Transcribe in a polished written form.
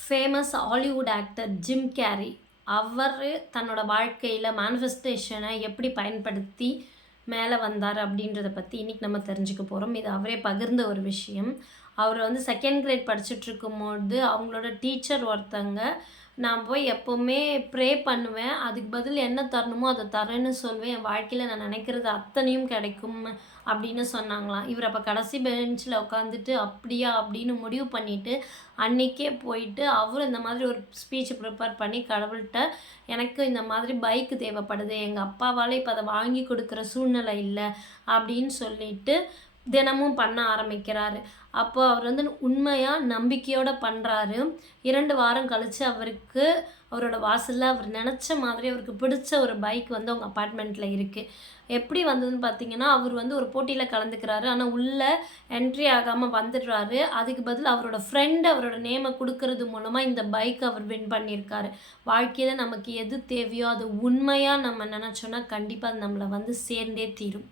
Famous Hollywood actor Jim Carrey அவர் தன்னோட வாழ்க்கையில் மேனிஃபெஸ்டேஷனை எப்படி பயன்படுத்தி மேலே வந்தார் அப்படின்றத பற்றி இன்றைக்கி நம்ம தெரிஞ்சுக்க போகிறோம். இது அவரே பகிர்ந்த ஒரு விஷயம். அவர் வந்து செகண்ட் கிரேட் படிச்சுட்டு இருக்கும்போது அவங்களோட டீச்சர் ஒருத்தங்க, நான் போய் எப்போவுமே ப்ரே பண்ணுவேன், அதுக்கு பதில் என்ன தரணுமோ அதை தரேன்னு சொல்வேன், என் வாழ்க்கையில் நான் நினைக்கிறது அத்தனையும் கிடைக்கும் அப்படின்னு சொன்னாங்களாம். இவர் அப்போ கடைசி பெஞ்சில் உட்காந்துட்டு அப்படியா அப்படின்னு முடிவு பண்ணிவிட்டு அன்றைக்கே போயிட்டு அவரும் இந்த மாதிரி ஒரு ஸ்பீச் ப்ரிப்பேர் பண்ணி கடவுள்கிட்ட, எனக்கு இந்த மாதிரி பைக்கு தேவைப்படுது, எங்கள் அப்பாவால் இப்போ அதை வாங்கி கொடுக்குற சூழ்நிலை இல்லை அப்படின்னு சொல்லிட்டு தினமும் பண்ண ஆரம்பிக்கிறாரு. அப்போ அவர் வந்து உண்மையாக நம்பிக்கையோடு பண்ணுறாரு. 2 வாரம் கழித்து அவருக்கு அவரோட வாசலில் அவர் நினச்ச மாதிரி அவருக்கு பிடிச்ச ஒரு பைக் வந்து அவங்க அப்பார்ட்மெண்ட்டில் இருக்குது. எப்படி வந்ததுன்னு பார்த்தீங்கன்னா, அவர் வந்து ஒரு போட்டியில் கலந்துக்கிறாரு. ஆனால் உள்ளே என்ட்ரி ஆகாமல் வந்துடுறாரு. அதுக்கு பதில் அவரோட ஃப்ரெண்டு அவரோட நேமை கொடுக்கறது மூலமாக இந்த பைக் அவர் வின் பண்ணியிருக்காரு. வாழ்க்கையில் நமக்கு எது தேவையோ அது உண்மையாக நம்ம நினச்சோன்னா கண்டிப்பாக அது நம்மளை வந்து சேர்ந்தே தீரும்.